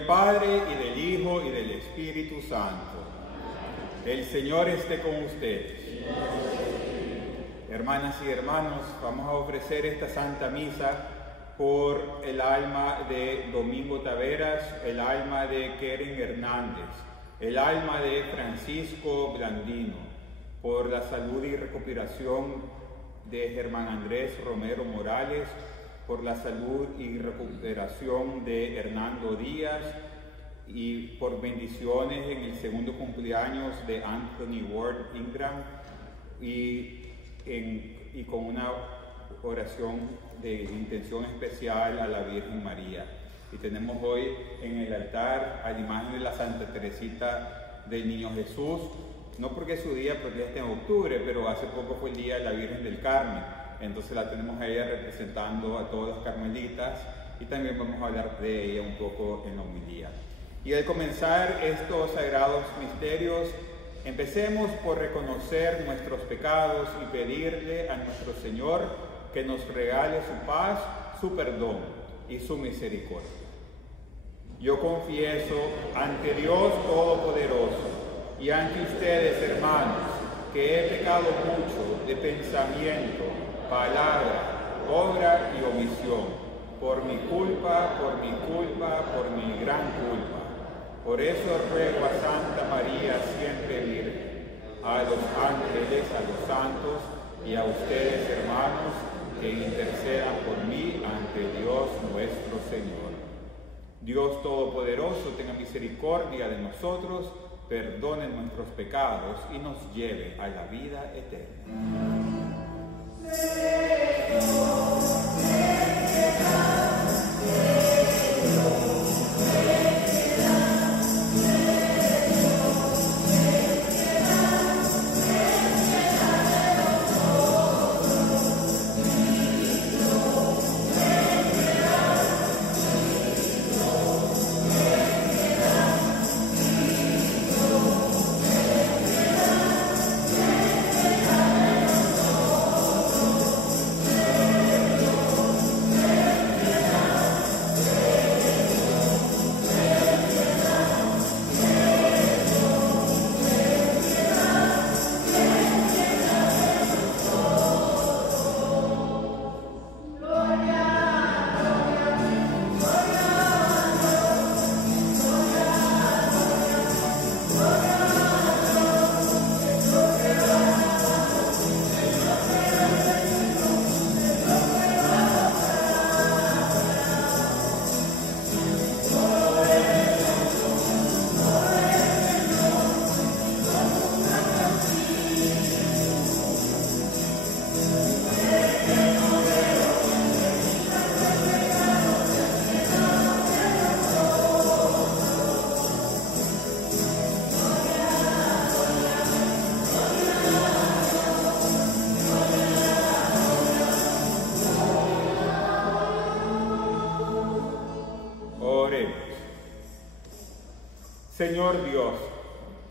del Padre, y del Hijo, y del Espíritu Santo. El Señor esté con ustedes. Hermanas y hermanos, vamos a ofrecer esta Santa Misa por el alma de Domingo Taveras, el alma de Keren Hernández, el alma de Francisco Blandino, por la salud y recuperación de Germán Andrés Romero Morales, por la salud y recuperación de Hernando Díaz, y por bendiciones en el segundo cumpleaños de Anthony Ward Ingram, y con una oración de intención especial a la Virgen María. Y tenemos hoy en el altar a la imagen de la Santa Teresita del Niño Jesús, no porque es su día, porque es en octubre, pero hace poco fue el día de la Virgen del Carmen. Entonces la tenemos a ella representando a todas las carmelitas, y también vamos a hablar de ella un poco en la homilía. Y al comenzar estos sagrados misterios, empecemos por reconocer nuestros pecados y pedirle a nuestro Señor que nos regale su paz, su perdón y su misericordia. Yo confieso ante Dios Todopoderoso y ante ustedes, hermanos, que he pecado mucho de pensamiento, palabra, obra y omisión, por mi culpa, por mi gran culpa. Por eso ruego a Santa María, siempre Virgen, a los ángeles, a los santos y a ustedes, hermanos, que intercedan por mí ante Dios nuestro Señor. Dios Todopoderoso, tenga misericordia de nosotros, perdone nuestros pecados y nos lleve a la vida eterna. Señor Dios,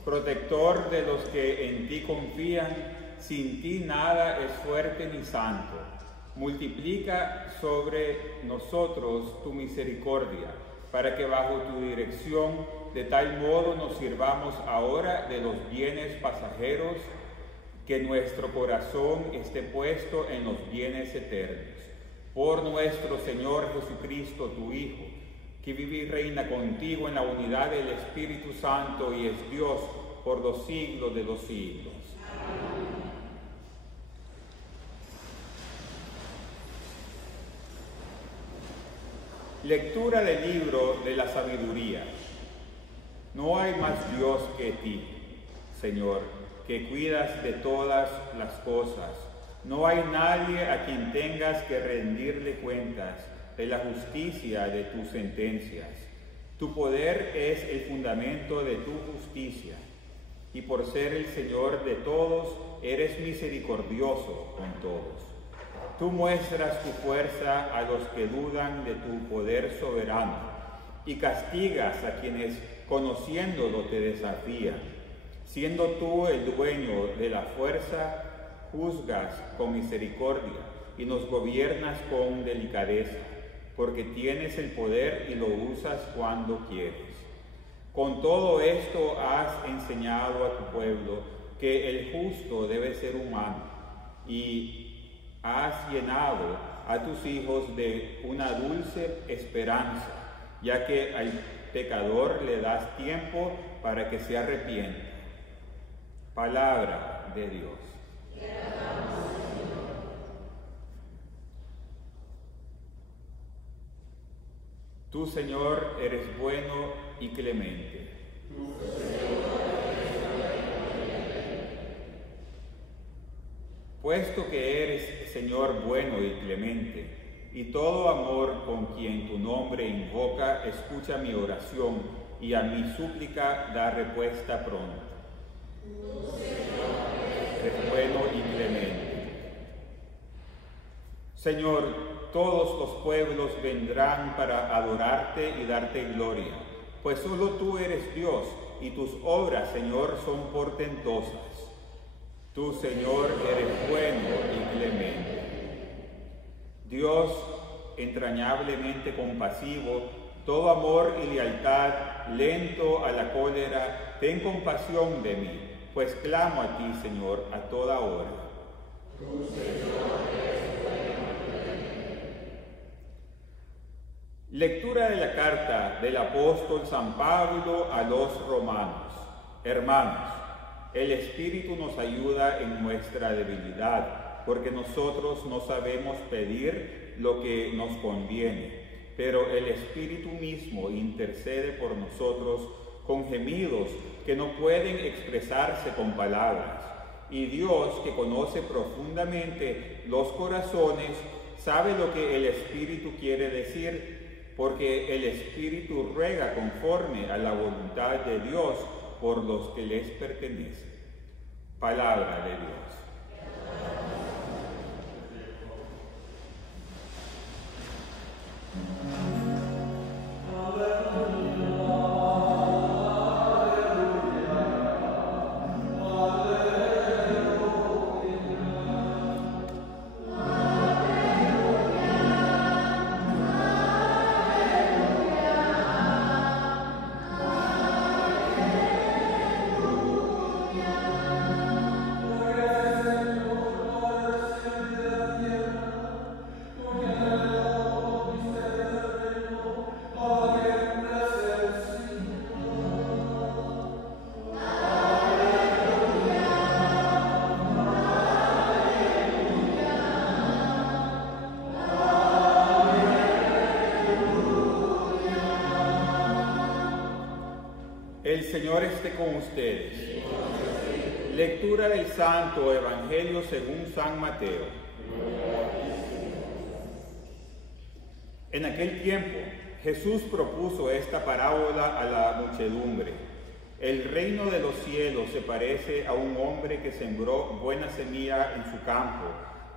protector de los que en ti confían, sin ti nada es fuerte ni santo. Multiplica sobre nosotros tu misericordia, para que bajo tu dirección de tal modo nos sirvamos ahora de los bienes pasajeros, que nuestro corazón esté puesto en los bienes eternos. Por nuestro Señor Jesucristo, tu Hijo, que vive y reina contigo en la unidad del Espíritu Santo y es Dios por los siglos de los siglos. Amén. Lectura del libro de la sabiduría. No hay más Dios que ti, Señor, que cuidas de todas las cosas. No hay nadie a quien tengas que rendirle cuentas de la justicia de tus sentencias. Tu poder es el fundamento de tu justicia, y por ser el Señor de todos, eres misericordioso con todos. Tú muestras tu fuerza a los que dudan de tu poder soberano, y castigas a quienes, conociéndolo, te desafían. Siendo tú el dueño de la fuerza, juzgas con misericordia y nos gobiernas con delicadeza. porque tienes el poder y lo usas cuando quieres. Con todo esto has enseñado a tu pueblo que el justo debe ser humano, y has llenado a tus hijos de una dulce esperanza, ya que al pecador le das tiempo para que se arrepienta. Palabra de Dios. Tú, Señor, eres bueno y clemente. Puesto que eres, Señor, bueno y clemente, y todo amor con quien tu nombre invoca, escucha mi oración, y a mi súplica da respuesta pronta. Es bueno y clemente. Señor, todos los pueblos vendrán para adorarte y darte gloria, pues solo tú eres Dios, y tus obras, Señor, son portentosas. Tú, Señor, eres bueno y clemente. Dios, entrañablemente compasivo, todo amor y lealtad, lento a la cólera, ten compasión de mí, pues clamo a ti, Señor, a toda hora. Tú, Señor, eres bueno y clemente. Lectura de la carta del apóstol San Pablo a los romanos. Hermanos, el Espíritu nos ayuda en nuestra debilidad, porque nosotros no sabemos pedir lo que nos conviene, pero el Espíritu mismo intercede por nosotros con gemidos que no pueden expresarse con palabras. Y Dios, que conoce profundamente los corazones, sabe lo que el Espíritu quiere decir, porque el Espíritu ruega conforme a la voluntad de Dios por los que les pertenece. Palabra de Dios. El Señor esté con ustedes. Lectura del Santo Evangelio según San Mateo. En aquel tiempo, Jesús propuso esta parábola a la muchedumbre. El reino de los cielos se parece a un hombre que sembró buena semilla en su campo,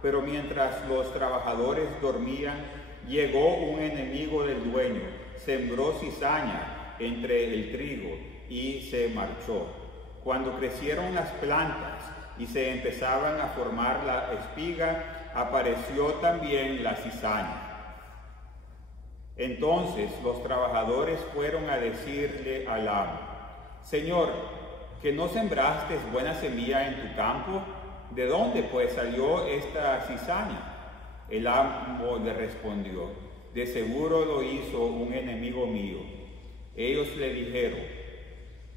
pero mientras los trabajadores dormían, llegó un enemigo del dueño, sembró cizaña entre el trigo y se marchó. Cuando crecieron las plantas y se empezaban a formar la espiga, apareció también la cizaña. Entonces los trabajadores fueron a decirle al amo: Señor, ¿que no sembraste buena semilla en tu campo? ¿De dónde pues salió esta cizaña? El amo le respondió: de seguro lo hizo un enemigo mío. Ellos le dijeron: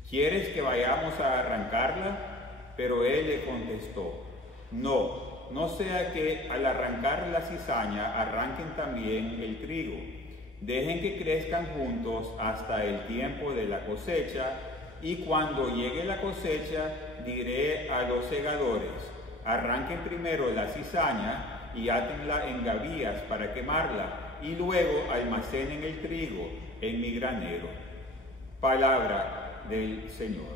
¿quieres que vayamos a arrancarla? Pero él le contestó: no sea que al arrancar la cizaña arranquen también el trigo. Dejen que crezcan juntos hasta el tiempo de la cosecha, y cuando llegue la cosecha diré a los segadores: arranquen primero la cizaña y átenla en gavillas para quemarla, y luego almacenen el trigo en mi granero. Palabra del Señor.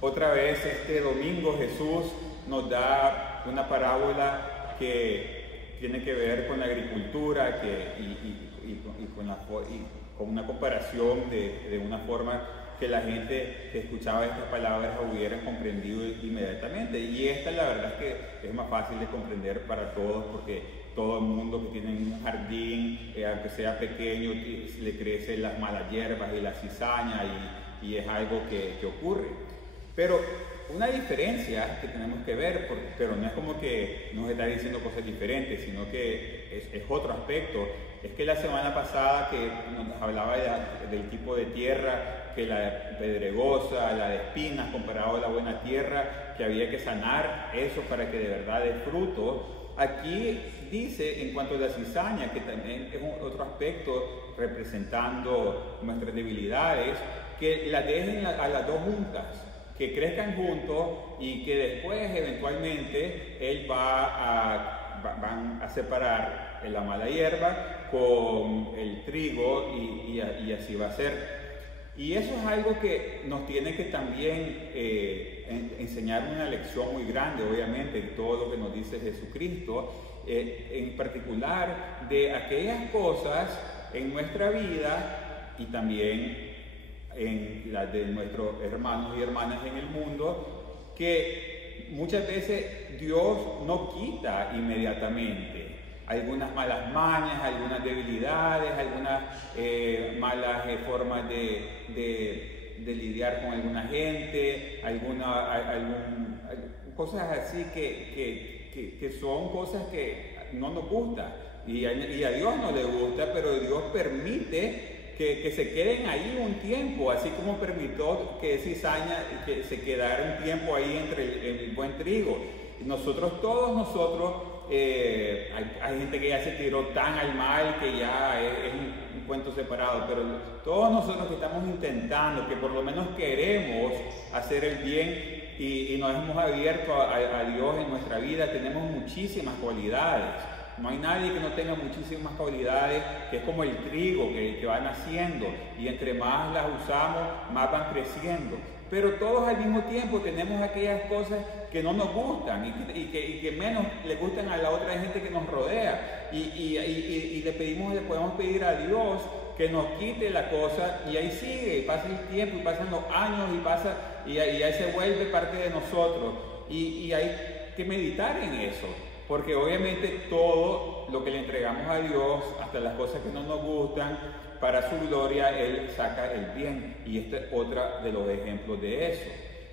Otra vez este domingo Jesús nos da una parábola que tiene que ver con la agricultura y con una comparación de una forma que la gente que escuchaba estas palabras hubiera comprendido inmediatamente. Y esta la verdad es que es más fácil de comprender para todos, porque todo el mundo que tiene un jardín, aunque sea pequeño, le crecen las malas hierbas y la cizaña, y es algo que ocurre. Pero una diferencia que tenemos que ver, pero no es como que nos está diciendo cosas diferentes, sino que es otro aspecto. Es que la semana pasada que nos hablaba del tipo de tierra, que la pedregosa, la de espinas comparado a la buena tierra, que había que sanar eso para que de verdad dé fruto. Aquí dice, en cuanto a la cizaña, que también es otro aspecto representando nuestras debilidades, que la dejen a las dos juntas, que crezcan juntos y que después eventualmente él van a separar la mala hierba con el trigo y así va a ser. Y eso es algo que nos tiene que también enseñar una lección muy grande, obviamente, en todo lo que nos dice Jesucristo, en particular de aquellas cosas en nuestra vida y también en las de nuestros hermanos y hermanas en el mundo, que muchas veces Dios no quita inmediatamente. Algunas malas mañas, algunas debilidades, algunas malas formas de lidiar con alguna gente, cosas así que son cosas que no nos gustan y a Dios no le gusta, pero Dios permite que se queden ahí un tiempo, así como permitió que cizaña que se quedara un tiempo ahí entre el buen trigo. Todos nosotros, hay gente que ya se tiró tan al mal que ya es un cuento separado, pero todos nosotros que estamos intentando, que por lo menos queremos hacer el bien y nos hemos abierto a Dios en nuestra vida, tenemos muchísimas cualidades. No hay nadie que no tenga muchísimas cualidades, que es como el trigo que va naciendo, y entre más las usamos, más van creciendo. Pero todos al mismo tiempo tenemos aquellas cosas que no nos gustan y que menos le gustan a la otra gente que nos rodea. Y le podemos pedir a Dios que nos quite la cosa, y ahí sigue, y pasa el tiempo, y pasan los años, y ahí se vuelve parte de nosotros. Y hay que meditar en eso. Porque obviamente todo lo que le entregamos a Dios, hasta las cosas que no nos gustan, para su gloria, Él saca el bien. Y este es otro de los ejemplos de eso.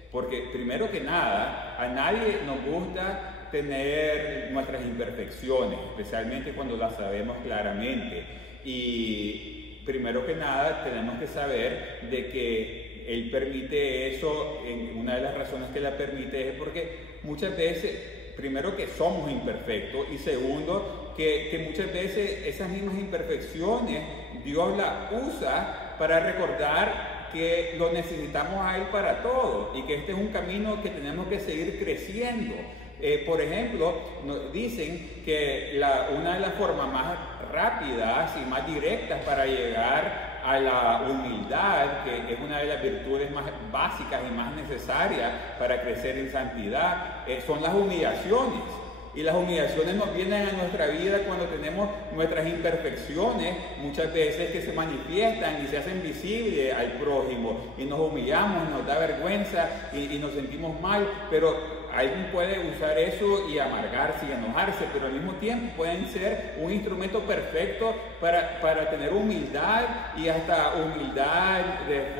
Porque primero que nada, a nadie nos gusta tener nuestras imperfecciones, especialmente cuando las sabemos claramente. Y primero que nada, tenemos que saber de que Él permite eso. Una de las razones que la permite es porque muchas veces, primero, que somos imperfectos, y segundo, que muchas veces esas mismas imperfecciones Dios las usa para recordar que lo necesitamos a Él para todo, y que este es un camino que tenemos que seguir creciendo. Por ejemplo, nos dicen que una de las formas más rápidas y más directas para llegar a la humildad, que es una de las virtudes más básicas y más necesarias para crecer en santidad, son las humillaciones. Y las humillaciones nos vienen a nuestra vida cuando tenemos nuestras imperfecciones, muchas veces, que se manifiestan y se hacen visibles al prójimo, y nos humillamos, nos da vergüenza y nos sentimos mal. Pero alguien puede usar eso y amargarse y enojarse, pero al mismo tiempo pueden ser un instrumento perfecto para tener humildad, y hasta humildad de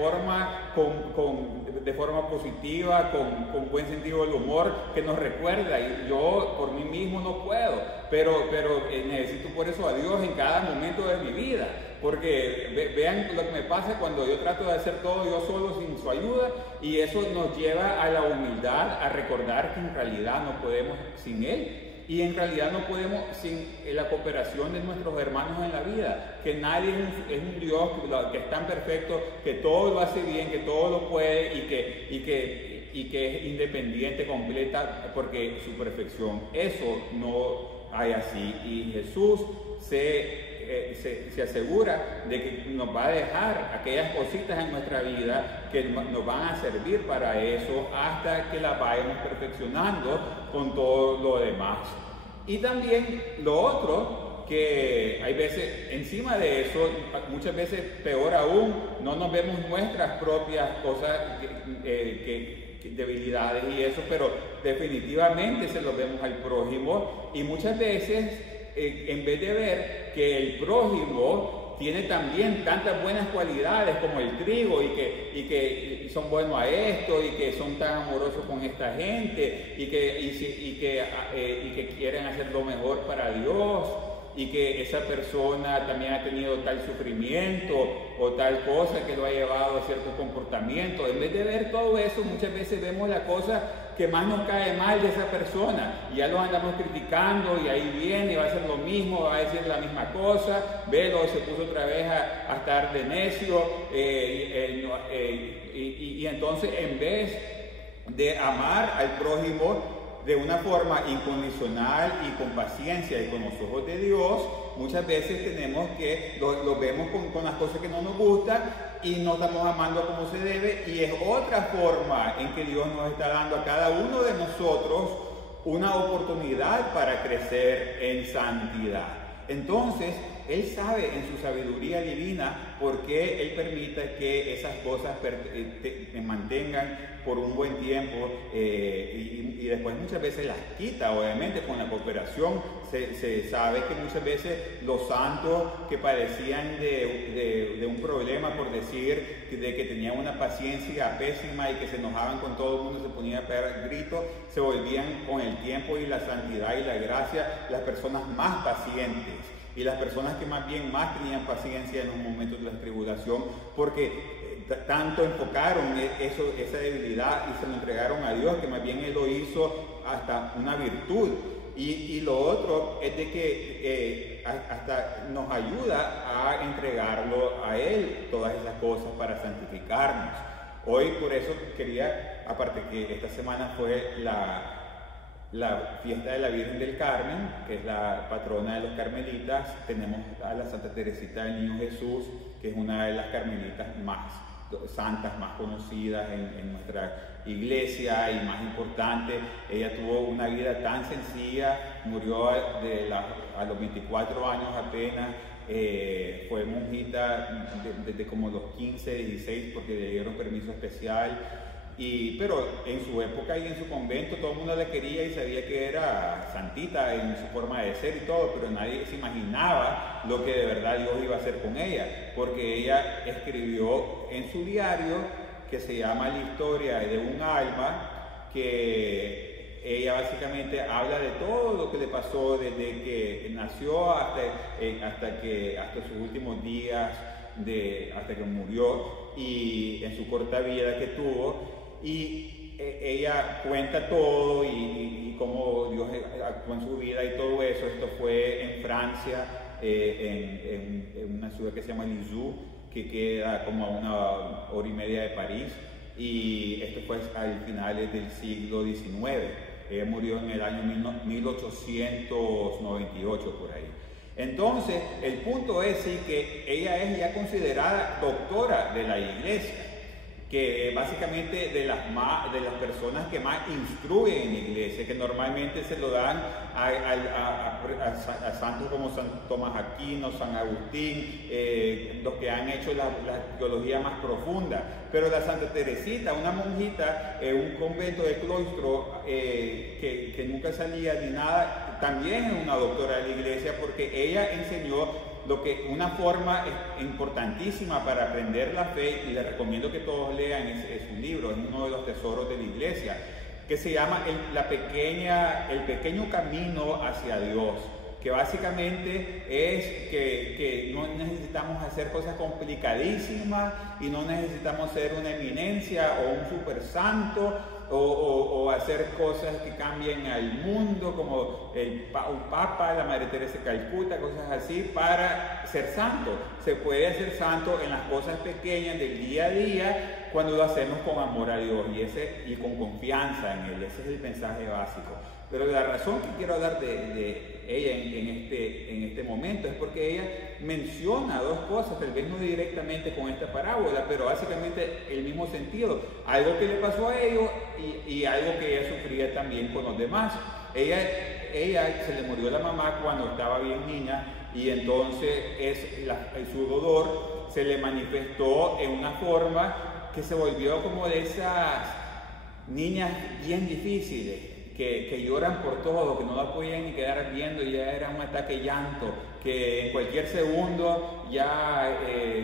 forma positiva, con buen sentido del humor, que nos recuerda. Y yo por mí mismo no puedo, pero necesito por eso a Dios en cada momento de mi vida. Porque vean lo que me pasa cuando yo trato de hacer todo yo solo sin su ayuda, y eso nos lleva a la humildad, a recordar que en realidad no podemos sin Él, y en realidad no podemos sin la cooperación de nuestros hermanos en la vida, que nadie es un Dios que es tan perfecto, que todo lo hace bien, que todo lo puede, y que es independiente, completa, porque su perfección, eso no hay así. Y Jesús se asegura de que nos va a dejar aquellas cositas en nuestra vida que nos van a servir para eso, hasta que las vayamos perfeccionando con todo lo demás. Y también lo otro que hay veces, encima de eso, muchas veces peor aún, no nos vemos nuestras propias cosas, debilidades y eso, pero definitivamente se lo vemos al prójimo, y muchas veces en vez de ver que el prójimo tiene también tantas buenas cualidades como el trigo y que son buenos a esto y que son tan amorosos con esta gente y que quieren hacer lo mejor para Dios, y que esa persona también ha tenido tal sufrimiento o tal cosa que lo ha llevado a cierto comportamiento. En vez de ver todo eso, muchas veces vemos la cosa que más nos cae mal de esa persona y ya lo andamos criticando, y ahí viene y va a hacer lo mismo, va a decir la misma cosa, velo, se puso otra vez a estar de necio, y entonces, en vez de amar al prójimo de una forma incondicional y con paciencia y con los ojos de Dios, muchas veces tenemos que, lo vemos con las cosas que no nos gustan y no estamos amando como se debe, y es otra forma en que Dios nos está dando a cada uno de nosotros una oportunidad para crecer en santidad. Entonces, Él sabe en su sabiduría divina por qué Él permite que esas cosas te mantengan por un buen tiempo, y después muchas veces las quita. Obviamente con la cooperación se sabe que muchas veces los santos que padecían de un problema, por decir, de que tenían una paciencia pésima y que se enojaban con todo el mundo, se ponían a pegar gritos, se volvían con el tiempo y la santidad y la gracia las personas más pacientes, y las personas que más tenían paciencia en los momentos de la tribulación, porque tanto enfocaron esa debilidad y se lo entregaron a Dios, que más bien Él lo hizo hasta una virtud. Y lo otro es de que hasta nos ayuda a entregarlo a Él, todas esas cosas, para santificarnos. Hoy, por eso quería, aparte que esta semana fue la fiesta de la Virgen del Carmen, que es la patrona de los carmelitas, tenemos a la Santa Teresita del Niño Jesús, que es una de las carmelitas más santas, más conocidas en nuestra iglesia y más importante. Ella tuvo una vida tan sencilla, murió a los 24 años apenas, fue monjita desde como los 15, 16, porque le dieron permiso especial. Pero en su época y en su convento todo el mundo la quería y sabía que era santita en su forma de ser y todo, pero nadie se imaginaba lo que de verdad Dios iba a hacer con ella, porque ella escribió en su diario, que se llama La historia de un alma, que ella básicamente habla de todo lo que le pasó desde que nació hasta sus últimos días, hasta que murió, y en su corta vida que tuvo. Y ella cuenta todo y cómo Dios actuó en su vida y todo eso. Esto fue en Francia, en una ciudad que se llama Lisieux, que queda como a 1 hora y media de París, y esto fue al finales del siglo XIX. Ella murió en el año 1898 por ahí. Entonces, el punto es sí, que ella es ya considerada doctora de la iglesia, que básicamente de las personas que más instruyen en la iglesia, que normalmente se lo dan a santos como San Tomás Aquino, San Agustín, los que han hecho la teología más profunda. Pero la Santa Teresita, una monjita en un convento de claustro, que nunca salía ni nada, también es una doctora de la iglesia, porque ella enseñó una forma importantísima para aprender la fe, y les recomiendo que todos lean, es un libro, es uno de los tesoros de la iglesia, que se llama El pequeño camino hacia Dios, que básicamente es que no necesitamos hacer cosas complicadísimas y no necesitamos ser una eminencia o un super santo o hacer cosas que cambien al mundo, como el Papa, la Madre Teresa de Calcuta, cosas así, para ser santo. Se puede ser santo en las cosas pequeñas del día a día, cuando lo hacemos con amor a Dios y con confianza en Él. Ese es el mensaje básico. Pero la razón que quiero hablar de ella en este momento es porque ella menciona dos cosas, tal vez no directamente con esta parábola, pero básicamente el mismo sentido. Algo que le pasó a ellos y algo que ella sufría también con los demás. Ella se le murió la mamá cuando estaba bien niña y entonces su dolor se le manifestó en una forma que se volvió como de esas niñas bien difíciles. Que lloran por todo, que no la podían ni quedar viendo, y ya era un ataque de llanto, que en cualquier segundo ya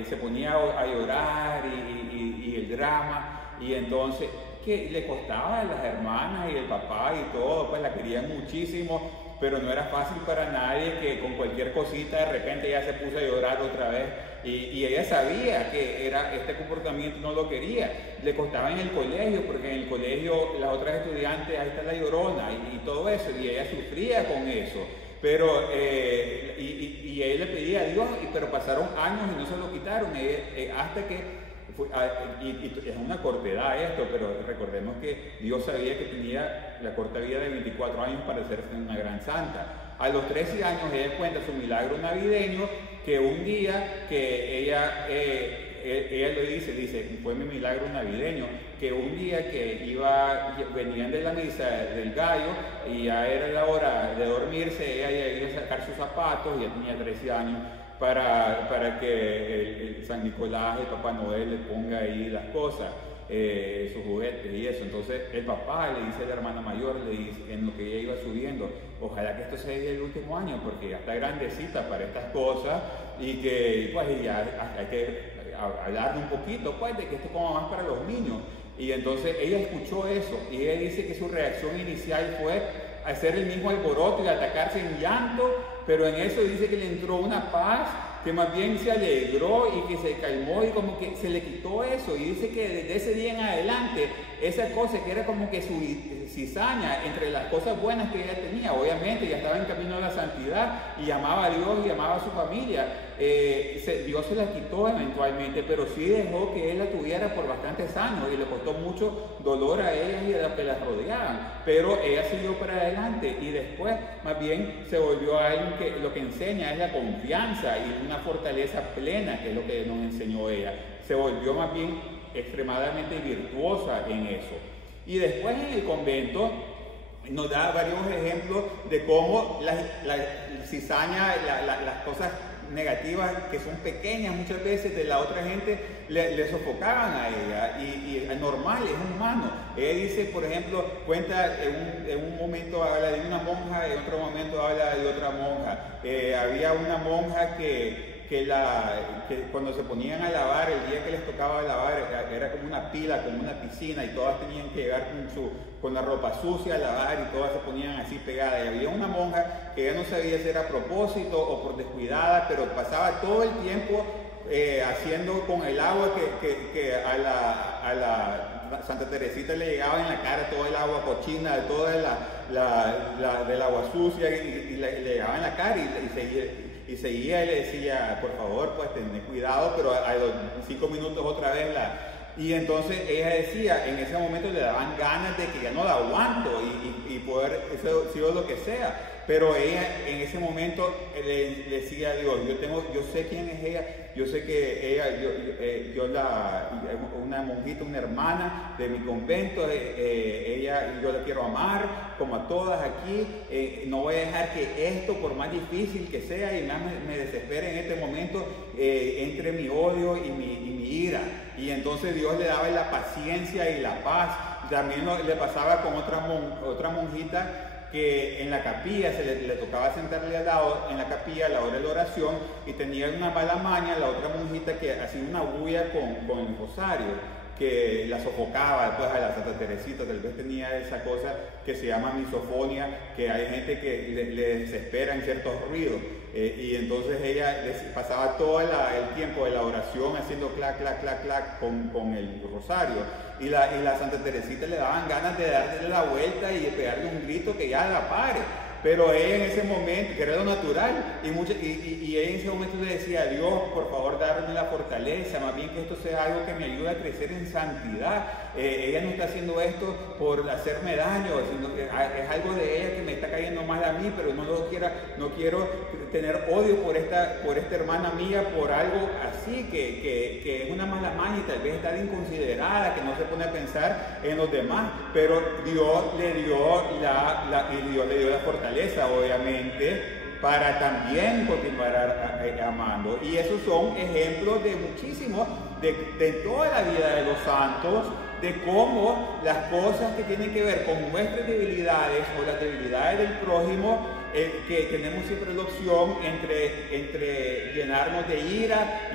se ponía a llorar y el drama, y entonces que le costaba a las hermanas y el papá y todo, pues la querían muchísimo, pero no era fácil para nadie que con cualquier cosita de repente ya se puso a llorar otra vez. Y ella sabía que este comportamiento no lo quería. Le costaba en el colegio, porque en el colegio las otras estudiantes, ahí está la llorona y todo eso, y ella sufría con eso. Pero, y ella le pedía a Dios, pero pasaron años y no se lo quitaron, hasta que y es una corta edad esto, pero recordemos que Dios sabía que tenía la corta vida de 24 años para hacerse una gran santa. A los 13 años ella cuenta su milagro navideño, que un día que ella le dice, fue mi milagro navideño, que un día que venían de la misa del gallo y ya era la hora de dormirse, ella ya iba a sacar sus zapatos, ya tenía 13 años, para que el San Nicolás, el Papá Noel, le ponga ahí las cosas, sus juguetes y eso. Entonces el papá le dice a la hermana mayor, le dice, en lo que ella iba subiendo, ojalá que esto sea el último año, porque ya está grandecita para estas cosas y que pues ya hay que hablarle un poquito, pues, de que esto como más para los niños. Y entonces ella escuchó eso y ella dice que su reacción inicial fue hacer el mismo alboroto y atacarse en llanto, pero en eso dice que le entró una paz, que más bien se alegró y que se calmó y como que se le quitó eso. Y dice que desde ese día en adelante, esa cosa que era como que su cizaña entre las cosas buenas que ella tenía, obviamente ya estaba en camino a la santidad y amaba a Dios y amaba a su familia, Dios se la quitó eventualmente, pero sí dejó que él la tuviera por bastantes años y le costó mucho dolor a ellas y a los que las rodeaban, pero ella siguió para adelante y después más bien se volvió a alguien que lo que enseña es la confianza y una fortaleza plena, que es lo que nos enseñó ella. Se volvió más bien extremadamente virtuosa en eso. Y después en el convento nos da varios ejemplos de cómo la cizaña, las cosas negativas que son pequeñas muchas veces de la otra gente le sofocaban a ella y es normal, es humano. Ella dice, por ejemplo, cuenta en un momento habla de una monja, en otro momento habla de otra monja. Había una monja que cuando se ponían a lavar, el día que les tocaba lavar, era como una pila, como una piscina, y todas tenían que llegar con la ropa sucia a lavar y todas se ponían así pegadas. Y había una monja que ya no sabía si era a propósito o por descuidada, pero pasaba todo el tiempo haciendo con el agua que a la Santa Teresita le llegaba en la cara todo el agua cochina, toda del agua sucia, y le llegaba en la cara y seguía y le decía, por favor, pues tened cuidado, pero a los 5 minutos otra vez y entonces ella decía, en ese momento le daban ganas de que ya no la aguanto y poder, eso sido lo que sea. Pero ella en ese momento le decía a Dios, yo sé quién es ella, yo sé que ella, una monjita, una hermana de mi convento, yo la quiero amar como a todas aquí, no voy a dejar que esto, por más difícil que sea y más me desespere en este momento, entre mi odio y mi ira. Y entonces Dios le daba la paciencia y la paz. También le pasaba con otra monjita, que en la capilla le tocaba sentarle al lado en la capilla a la hora de la oración y tenía una mala maña la otra monjita que hacía una bulla con el rosario, que la sofocaba después a la Santa Teresita. Tal vez tenía esa cosa que se llama misofonia, que hay gente que le desespera en ciertos ruidos, y entonces ella pasaba todo el tiempo de la oración haciendo clac, clac, clac, clac con el rosario, y la Santa Teresita le daban ganas de darle la vuelta y de pegarle un grito que ya la pare. pero ella en ese momento, que era lo natural, y ella en ese momento le decía: Dios, por favor, darme la fortaleza, más bien que esto sea algo que me ayude a crecer en santidad. Ella no está haciendo esto por hacerme daño, sino que es algo de ella que me está cayendo mal a mí, pero no quiero tener odio por esta hermana mía por algo así, que es una mala maña y tal vez está inconsiderada, que no se pone a pensar en los demás, pero Dios le dio la fortaleza, obviamente, para también continuar amando. Y esos son ejemplos de muchísimos, de toda la vida de los santos, de cómo las cosas que tienen que ver con nuestras debilidades o las debilidades del prójimo, que tenemos siempre la opción entre llenarnos de ira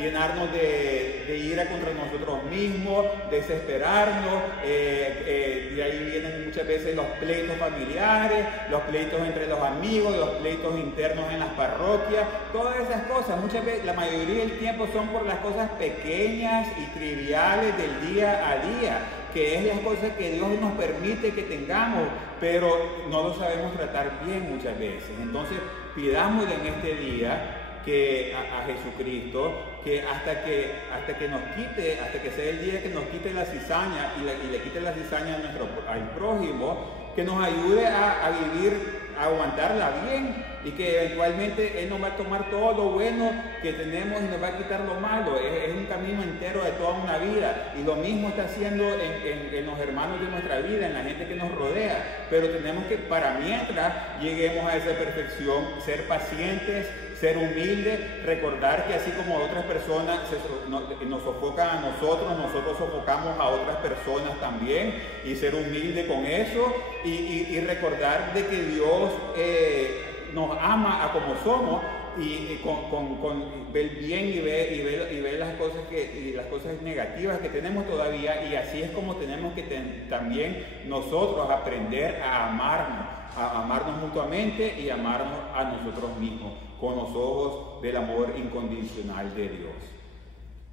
contra nosotros mismos, desesperarnos, y ahí vienen muchas veces los pleitos familiares, los pleitos entre los amigos, los pleitos internos en las parroquias, todas esas cosas, muchas veces, la mayoría del tiempo son por las cosas pequeñas y triviales del día a día, que es las cosas que Dios nos permite que tengamos, pero no lo sabemos tratar bien muchas veces. Entonces, pidámosle en este día que a Jesucristo, que hasta que nos quite, hasta que sea el día que nos quite la cizaña y le quite la cizaña al prójimo, que nos ayude a vivir, a aguantarla bien, y que eventualmente Él nos va a tomar todo lo bueno que tenemos y nos va a quitar lo malo. Es un camino entero de toda una vida, y lo mismo está haciendo en los hermanos de nuestra vida, en la gente que nos rodea, pero tenemos que, para mientras lleguemos a esa perfección, ser pacientes, ser humildes, recordar que así como otras personas nos sofocan a nosotros sofocamos a otras personas también, y ser humilde con eso, y recordar de que Dios nos ama a como somos, y ver bien y ver las cosas negativas que tenemos todavía, y así es como tenemos que también nosotros aprender a amarnos mutuamente y amarnos a nosotros mismos con los ojos del amor incondicional de Dios.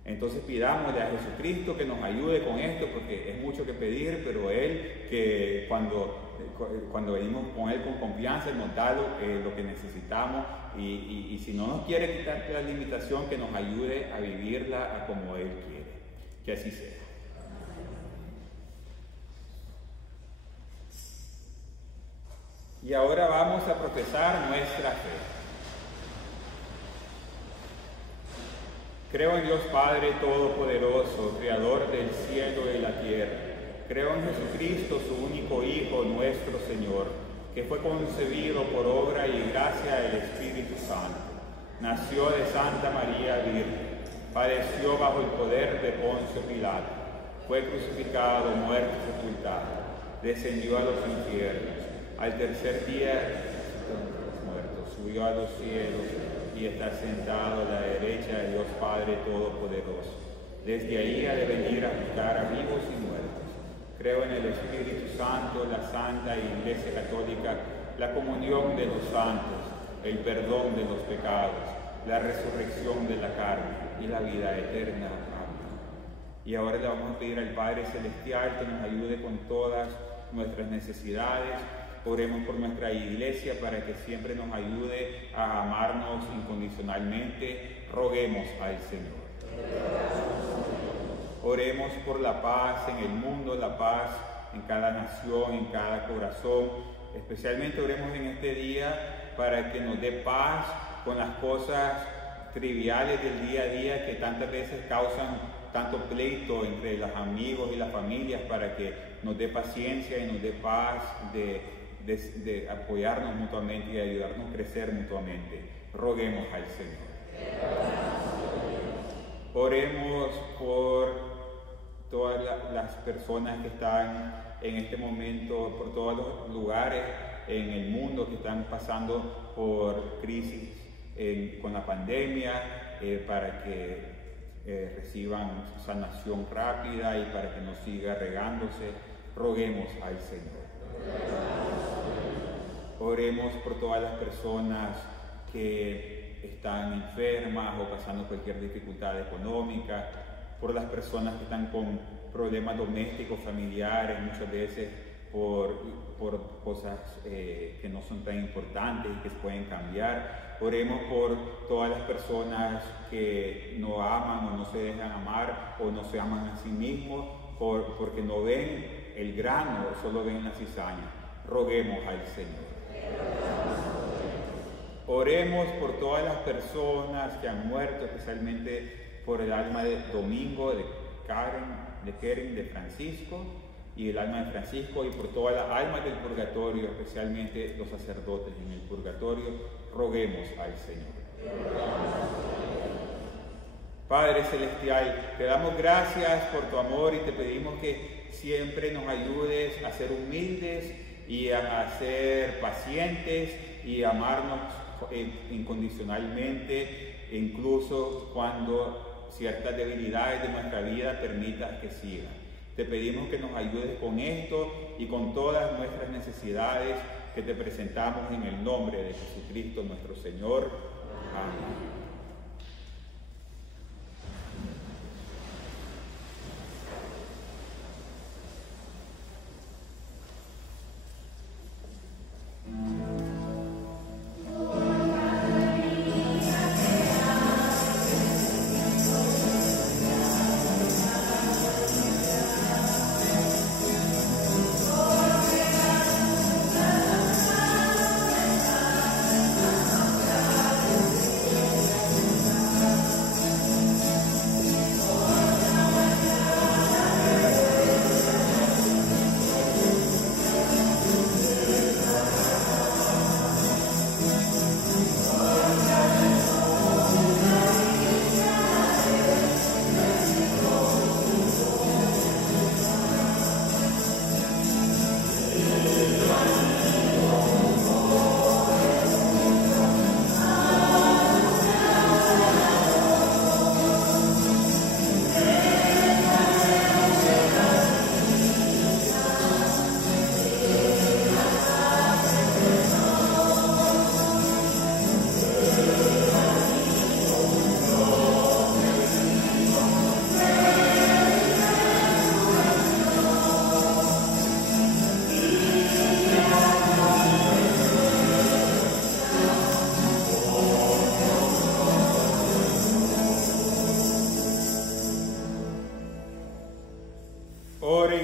Entonces pidámosle a Jesucristo que nos ayude con esto, porque es mucho que pedir, pero Él, que cuando venimos con Él con confianza, nos da lo que necesitamos, y si no nos quiere quitar la limitación, que nos ayude a vivirla a como Él quiere. Que así sea. Y ahora vamos a profesar nuestra fe. Creo en Dios Padre Todopoderoso, Creador del cielo y la tierra. Creo en Jesucristo, su único Hijo, nuestro Señor, que fue concebido por obra y gracia del Espíritu Santo. Nació de Santa María Virgen, padeció bajo el poder de Poncio Pilato, fue crucificado, muerto y sepultado, descendió a los infiernos, al tercer día muerto, subió a los cielos y está sentado a la derecha de Dios Padre Todopoderoso. Desde ahí ha de venir a juzgar a vivos y muertos. Creo en el Espíritu Santo, la Santa Iglesia Católica, la comunión de los santos, el perdón de los pecados, la resurrección de la carne y la vida eterna. Amén. Y ahora le vamos a pedir al Padre Celestial que nos ayude con todas nuestras necesidades. Oremos por nuestra iglesia para que siempre nos ayude a amarnos incondicionalmente. Roguemos al Señor. Oremos por la paz en el mundo, la paz en cada nación, en cada corazón. Especialmente oremos en este día para que nos dé paz con las cosas triviales del día a día que tantas veces causan tanto pleito entre los amigos y las familias, para que nos dé paciencia y nos dé paz de apoyarnos mutuamente y de ayudarnos a crecer mutuamente. Roguemos al Señor. Oremos por todas las personas que están en este momento, por todos los lugares en el mundo que están pasando por crisis con la pandemia, para que reciban sanación rápida y para que no siga regándose. Roguemos al Señor. Oremos por todas las personas que están enfermas o pasando cualquier dificultad económica, por las personas que están con problemas domésticos, familiares, muchas veces por cosas que no son tan importantes y que se pueden cambiar. Oremos por todas las personas que no aman o no se dejan amar o no se aman a sí mismos porque no ven el grano, solo ven la cizaña. Roguemos al Señor. Oremos por todas las personas que han muerto, especialmente por el alma de Domingo, de Keren, de Francisco y el alma de Francisco, y por todas las almas del purgatorio, especialmente los sacerdotes en el purgatorio. Roguemos al Señor. Padre Celestial, te damos gracias por tu amor y te pedimos que siempre nos ayudes a ser humildes y a ser pacientes y a amarnos incondicionalmente, incluso cuando ciertas debilidades de nuestra vida permitas que sigan. Te pedimos que nos ayudes con esto y con todas nuestras necesidades que te presentamos en el nombre de Jesucristo nuestro Señor. Amén.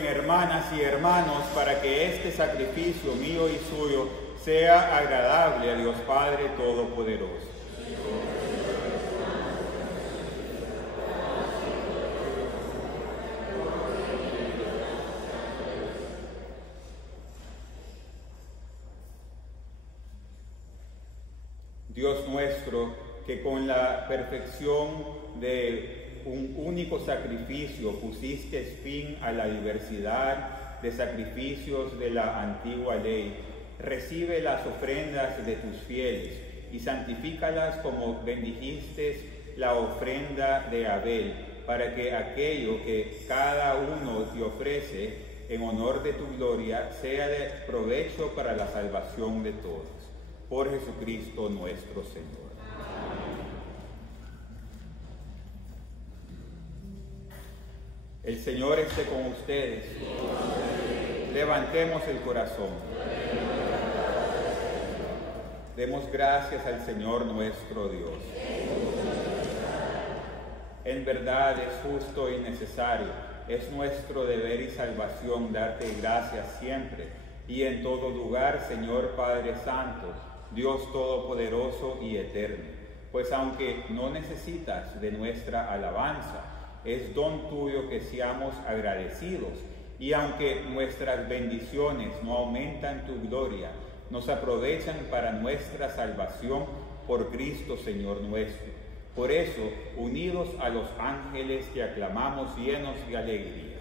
Hermanas y hermanos, para que este sacrificio mío y suyo sea agradable a Dios Padre Todopoderoso. Dios nuestro, que con la perfección de un único sacrificio pusiste fin a la diversidad de sacrificios de la antigua ley, recibe las ofrendas de tus fieles y santifícalas como bendijiste la ofrenda de Abel, para que aquello que cada uno te ofrece en honor de tu gloria sea de provecho para la salvación de todos. Por Jesucristo nuestro Señor. El Señor esté con ustedes. Levantemos el corazón. Demos gracias al Señor nuestro Dios. En verdad es justo y necesario, es nuestro deber y salvación darte gracias siempre y en todo lugar, Señor Padre Santo, Dios Todopoderoso y Eterno, pues aunque no necesitas de nuestra alabanza, es don tuyo que seamos agradecidos, y aunque nuestras bendiciones no aumentan tu gloria, nos aprovechan para nuestra salvación por Cristo Señor nuestro. Por eso, unidos a los ángeles, te aclamamos llenos de alegría.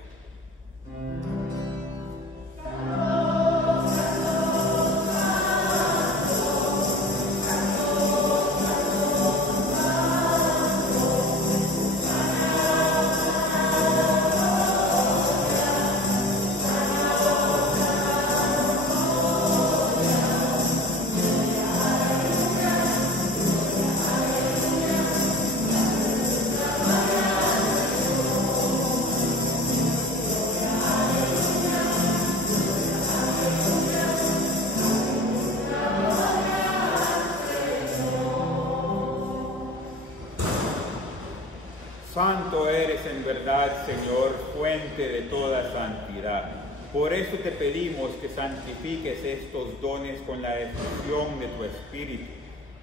Santo eres en verdad, Señor, fuente de toda santidad. Por eso te pedimos que santifiques estos dones con la efusión de tu Espíritu,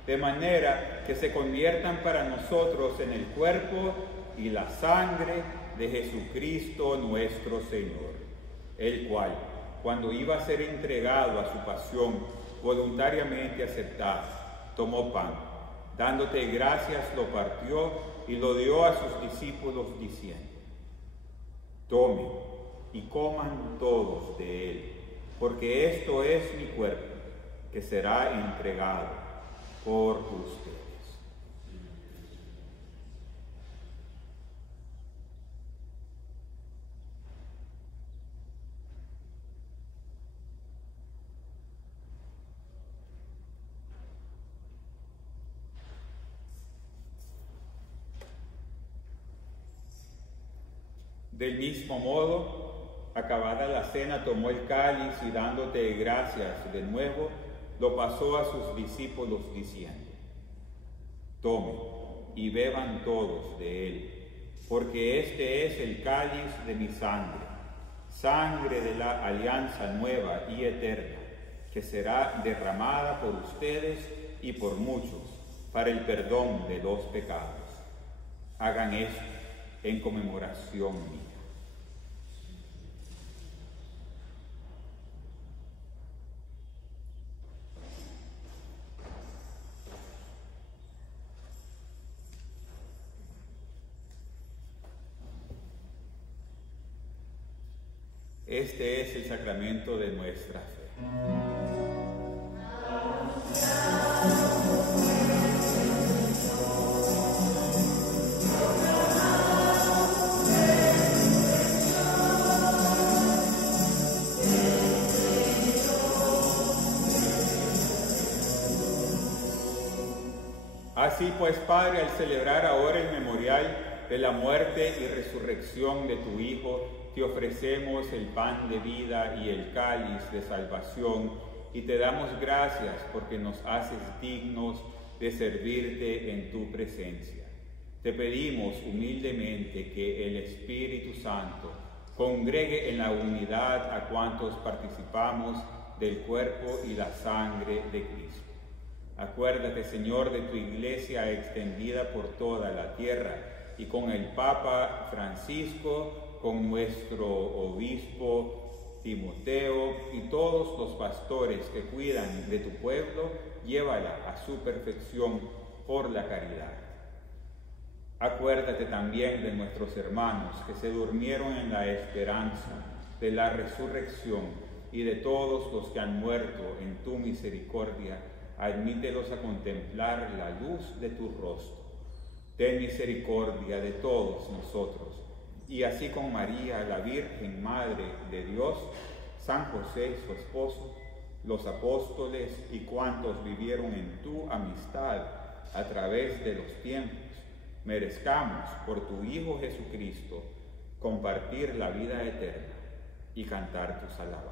de manera que se conviertan para nosotros en el cuerpo y la sangre de Jesucristo nuestro Señor, el cual, cuando iba a ser entregado a su pasión, voluntariamente aceptado, tomó pan, dándote gracias, lo partió y lo dio a sus discípulos diciendo: tomen y coman todos de él, porque esto es mi cuerpo, que será entregado por ustedes. Del mismo modo, acabada la cena, tomó el cáliz y dándote gracias de nuevo, lo pasó a sus discípulos diciendo: tomen y beban todos de él, porque este es el cáliz de mi sangre, sangre de la alianza nueva y eterna, que será derramada por ustedes y por muchos para el perdón de los pecados. Hagan esto en conmemoración mía. Este es el sacramento de nuestra fe. Así pues, Padre, al celebrar ahora el memorial de la muerte y resurrección de tu Hijo, te ofrecemos el pan de vida y el cáliz de salvación, y te damos gracias porque nos haces dignos de servirte en tu presencia. Te pedimos humildemente que el Espíritu Santo congregue en la unidad a cuantos participamos del cuerpo y la sangre de Cristo. Acuérdate, Señor, de tu Iglesia extendida por toda la tierra, y con el Papa Francisco, con nuestro obispo Timoteo y todos los pastores que cuidan de tu pueblo, llévala a su perfección por la caridad. Acuérdate también de nuestros hermanos que se durmieron en la esperanza de la resurrección, y de todos los que han muerto en tu misericordia, admítelos a contemplar la luz de tu rostro. Ten misericordia de todos nosotros, y así con María, la Virgen Madre de Dios, San José, su esposo, los apóstoles y cuantos vivieron en tu amistad a través de los tiempos, merezcamos por tu Hijo Jesucristo compartir la vida eterna y cantar tus alabanzas.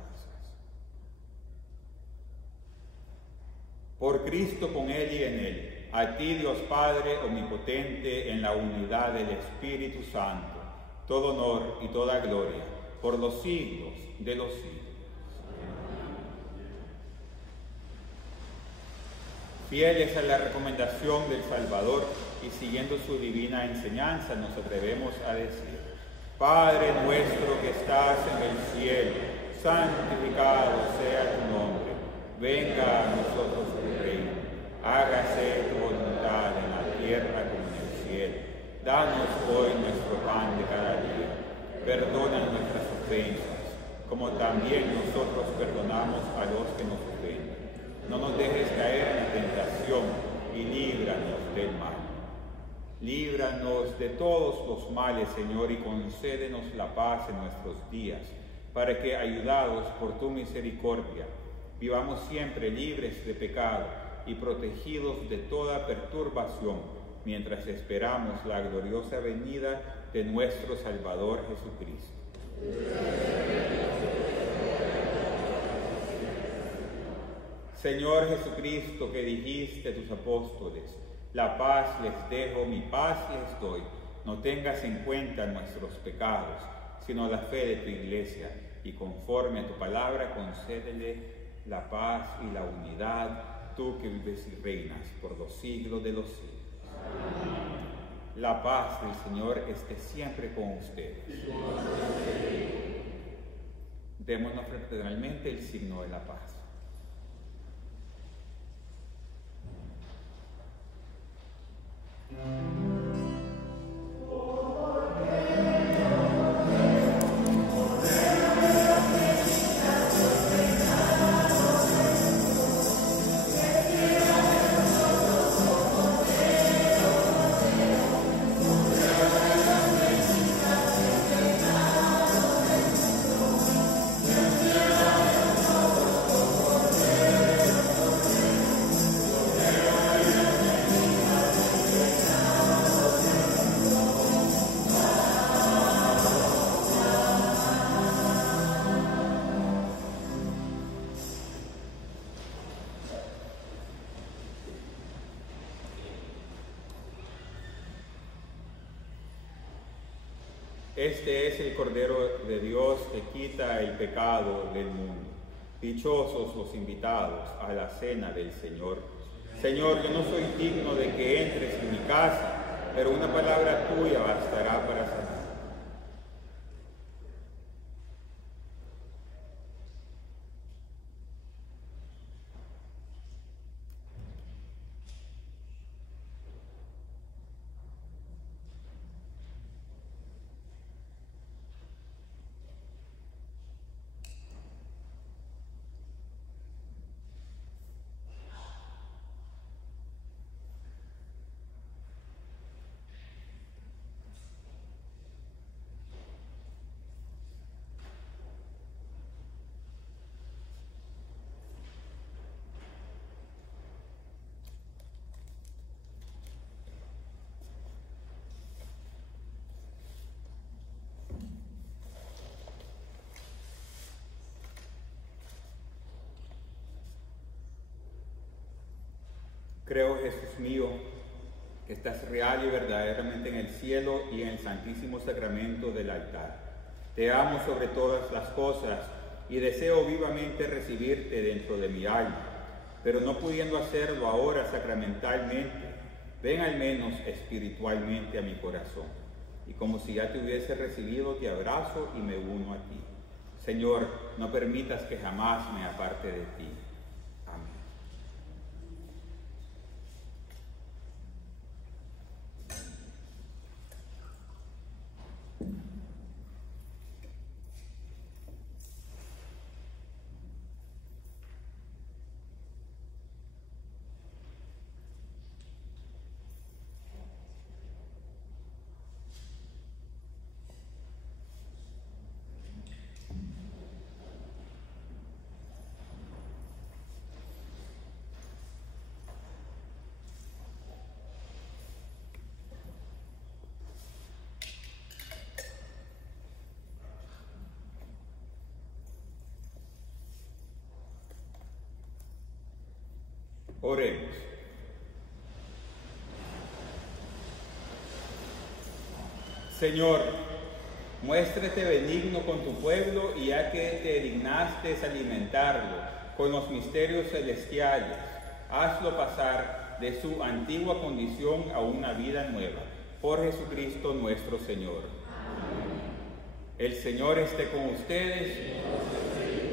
Por Cristo, con Él y en Él, a ti, Dios Padre omnipotente, en la unidad del Espíritu Santo, todo honor y toda gloria, por los siglos de los siglos. Fieles a la recomendación del Salvador y siguiendo su divina enseñanza, nos atrevemos a decir: Padre nuestro que estás en el cielo, santificado sea tu nombre. Venga a nosotros tu reino. Hágase tu voluntad en la tierra como en el cielo. Danos hoy nuestro pan de cada día. Perdona nuestras ofensas, como también nosotros perdonamos a los que nos ofenden. No nos dejes caer en la tentación y líbranos del mal. Líbranos de todos los males, Señor, y concédenos la paz en nuestros días, para que, ayudados por tu misericordia, vivamos siempre libres de pecado y protegidos de toda perturbación, mientras esperamos la gloriosa venida de nuestro Salvador Jesucristo. Señor Jesucristo, que dijiste a tus apóstoles: la paz les dejo, mi paz les doy. no tengas en cuenta nuestros pecados, sino la fe de tu iglesia, y conforme a tu palabra concédele la paz y la unidad, tú que vives y reinas por los siglos de los siglos. Amén. La paz del Señor esté siempre con ustedes. Démonos fraternalmente el signo de la paz. Este es el Cordero de Dios que quita el pecado del mundo. Dichosos los invitados a la cena del Señor. Señor, yo no soy digno de que entres en mi casa, pero una palabra tuya bastará para sanar. Creo, Jesús mío, que estás real y verdaderamente en el cielo y en el santísimo sacramento del altar. Te amo sobre todas las cosas y deseo vivamente recibirte dentro de mi alma, pero no pudiendo hacerlo ahora sacramentalmente, ven al menos espiritualmente a mi corazón. Y como si ya te hubiese recibido, te abrazo y me uno a ti. Señor, no permitas que jamás me aparte de ti. Amén. Oremos. Señor, muéstrate benigno con tu pueblo y ya que te dignaste alimentarlo con los misterios celestiales, hazlo pasar de su antigua condición a una vida nueva. Por Jesucristo nuestro Señor. Amén. El Señor esté con ustedes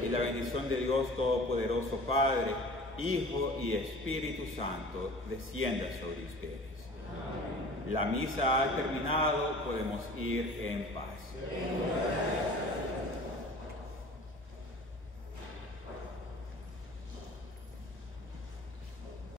y la bendición de Dios Todopoderoso, Padre, Hijo y Espíritu Santo, descienda sobre ustedes. Amén. La misa ha terminado, podemos ir en paz.